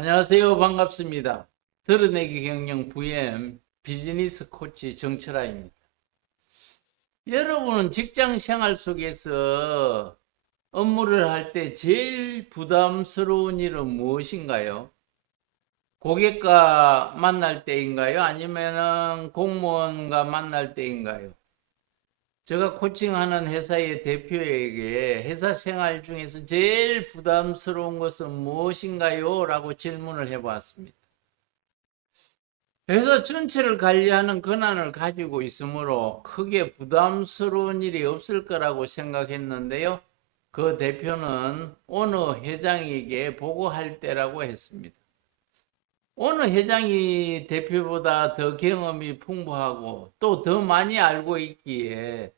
안녕하세요. 반갑습니다. 드러내기 경영 VM 비즈니스 코치 정철아입니다. 여러분은 직장 생활 속에서 업무를 할 때 제일 부담스러운 일은 무엇인가요? 고객과 만날 때인가요? 아니면은 공무원과 만날 때인가요? 제가 코칭하는 회사의 대표에게 회사 생활 중에서 제일 부담스러운 것은 무엇인가요? 라고 질문을 해보았습니다. 회사 전체를 관리하는 권한을 가지고 있으므로 크게 부담스러운 일이 없을 거라고 생각했는데요. 그 대표는 어느 회장에게 보고할 때라고 했습니다. 어느 회장이 대표보다 더 경험이 풍부하고 또 더 많이 알고 있기에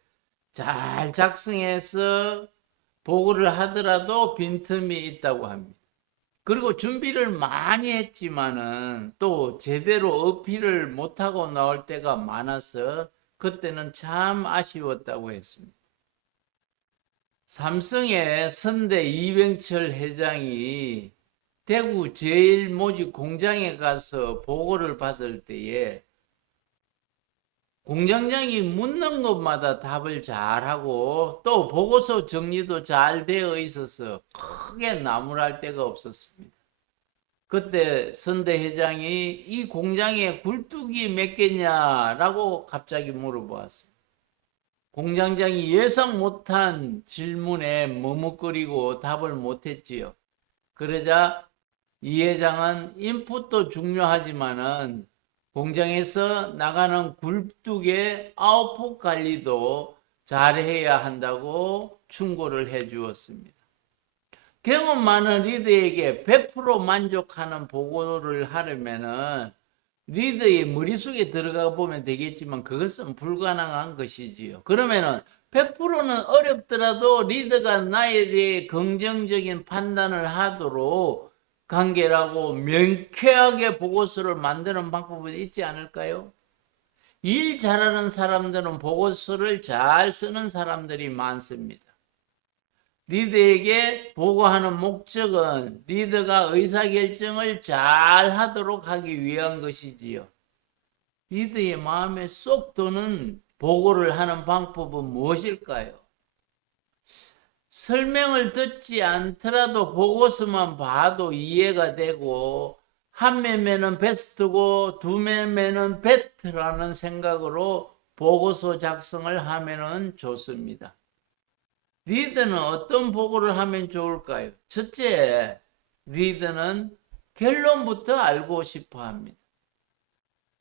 잘 작성해서 보고를 하더라도 빈틈이 있다고 합니다. 그리고 준비를 많이 했지만은 또 제대로 어필을 못하고 나올 때가 많아서 그때는 참 아쉬웠다고 했습니다. 삼성의 선대 이병철 회장이 대구 제일모직 공장에 가서 보고를 받을 때에 공장장이 묻는 것마다 답을 잘하고 또 보고서 정리도 잘 되어 있어서 크게 나무랄 데가 없었습니다. 그때 선대 회장이 이 공장에 굴뚝이 몇 개냐라고 갑자기 물어보았습니다. 공장장이 예상 못한 질문에 머뭇거리고 답을 못했지요. 그러자 이 회장은 인풋도 중요하지만은 공장에서 나가는 굴뚝의 아웃풋 관리도 잘해야 한다고 충고를 해 주었습니다. 경험 많은 리더에게 100% 만족하는 보고를 하려면은 리더의 머릿속에 들어가 보면 되겠지만 그것은 불가능한 것이지요. 그러면은 100%는 어렵더라도 리더가 나에 대해 긍정적인 판단을 하도록 간결하고 명쾌하게 보고서를 만드는 방법이 있지 않을까요? 일 잘하는 사람들은 보고서를 잘 쓰는 사람들이 많습니다. 리더에게 보고하는 목적은 리더가 의사결정을 잘 하도록 하기 위한 것이지요. 리더의 마음에 쏙 드는 보고를 하는 방법은 무엇일까요? 설명을 듣지 않더라도 보고서만 봐도 이해가 되고 한 매매는 베스트고 두 매매는 베스트라는 생각으로 보고서 작성을 하면 좋습니다. 리더는 어떤 보고를 하면 좋을까요? 첫째, 리더는 결론부터 알고 싶어 합니다.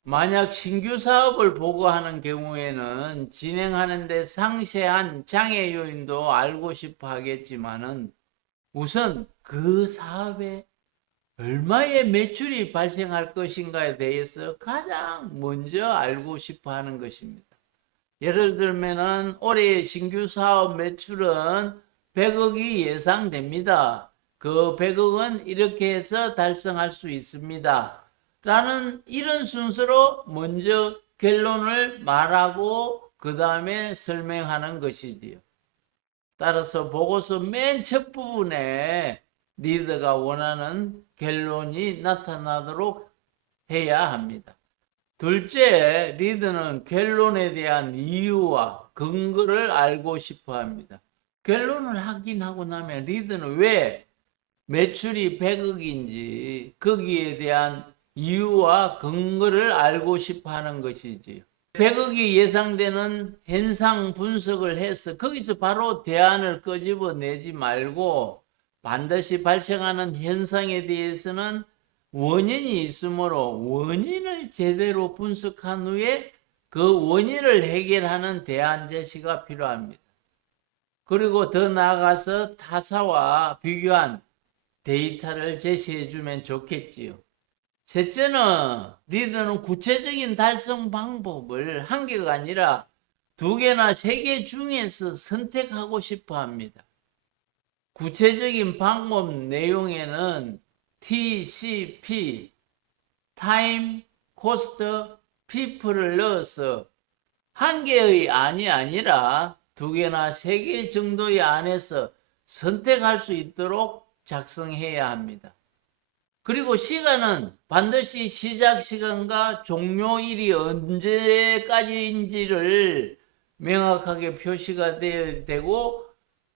만약 신규 사업을 보고하는 경우에는 진행하는 데 상세한 장애 요인도 알고 싶어 하겠지만은 우선 그 사업에 얼마의 매출이 발생할 것인가에 대해서 가장 먼저 알고 싶어 하는 것입니다. 예를 들면은 올해 신규 사업 매출은 100억이 예상됩니다. 그 100억은 이렇게 해서 달성할 수 있습니다. 라는 이런 순서로 먼저 결론을 말하고 그 다음에 설명하는 것이지요. 따라서 보고서 맨 첫 부분에 리더가 원하는 결론이 나타나도록 해야 합니다. 둘째, 리더는 결론에 대한 이유와 근거를 알고 싶어 합니다. 결론을 확인하고 나면 리더는 왜 매출이 100억인지 거기에 대한 이유와 근거를 알고 싶어 하는 것이지요. 100억이 예상되는 현상 분석을 해서 거기서 바로 대안을 끄집어내지 말고 반드시 발생하는 현상에 대해서는 원인이 있으므로 원인을 제대로 분석한 후에 그 원인을 해결하는 대안 제시가 필요합니다. 그리고 더 나아가서 타사와 비교한 데이터를 제시해 주면 좋겠지요. 셋째는 리더는 구체적인 달성 방법을 한 개가 아니라 두 개나 세 개 중에서 선택하고 싶어 합니다. 구체적인 방법 내용에는 TCP, Time, Cost, People을 넣어서 한 개의 안이 아니라 두 개나 세 개 정도의 안에서 선택할 수 있도록 작성해야 합니다. 그리고 시간은 반드시 시작 시간과 종료일이 언제까지인지를 명확하게 표시가 되어야 되고,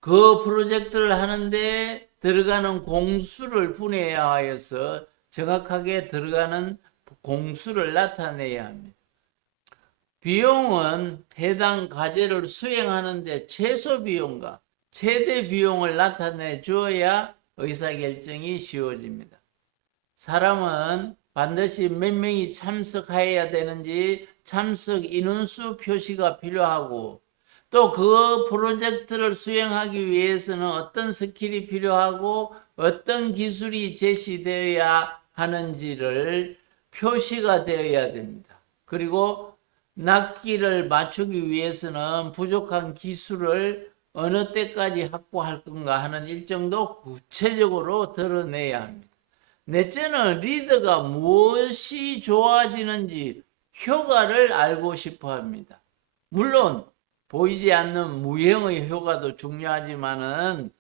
그 프로젝트를 하는데 들어가는 공수를 분해해야 하여서 정확하게 들어가는 공수를 나타내야 합니다. 비용은 해당 과제를 수행하는데 최소 비용과 최대 비용을 나타내 주어야 의사결정이 쉬워집니다. 사람은 반드시 몇 명이 참석해야 되는지 참석 인원수 표시가 필요하고, 또 그 프로젝트를 수행하기 위해서는 어떤 스킬이 필요하고 어떤 기술이 제시되어야 하는지를 표시가 되어야 됩니다. 그리고 낱기를 맞추기 위해서는 부족한 기술을 어느 때까지 확보할 건가 하는 일정도 구체적으로 드러내야 합니다. 넷째는 리더가 무엇이 좋아지는지 효과를 알고 싶어 합니다. 물론 보이지 않는 무형의 효과도 중요하지만은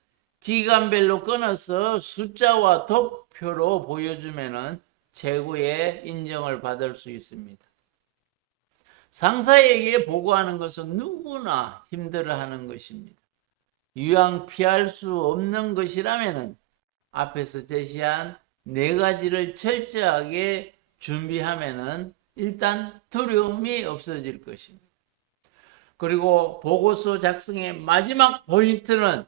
기간별로 끊어서 숫자와 덕표로 보여주면은 최고의 인정을 받을 수 있습니다. 상사에게 보고하는 것은 누구나 힘들어하는 것입니다. 이왕 피할 수 없는 것이라면은 앞에서 제시한 4가지를 철저하게 준비하면은 일단 두려움이 없어질 것입니다. 그리고 보고서 작성의 마지막 포인트는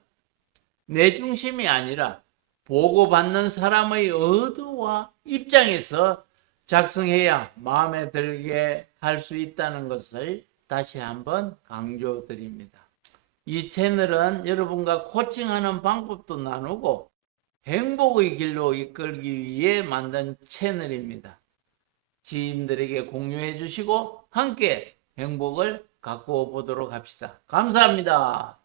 내 중심이 아니라 보고받는 사람의 의도와 입장에서 작성해야 마음에 들게 할 수 있다는 것을 다시 한번 강조드립니다. 이 채널은 여러분과 코칭하는 방법도 나누고 행복의 길로 이끌기 위해 만든 채널입니다. 지인들에게 공유해 주시고 함께 행복을 갖고 보도록 합시다. 감사합니다.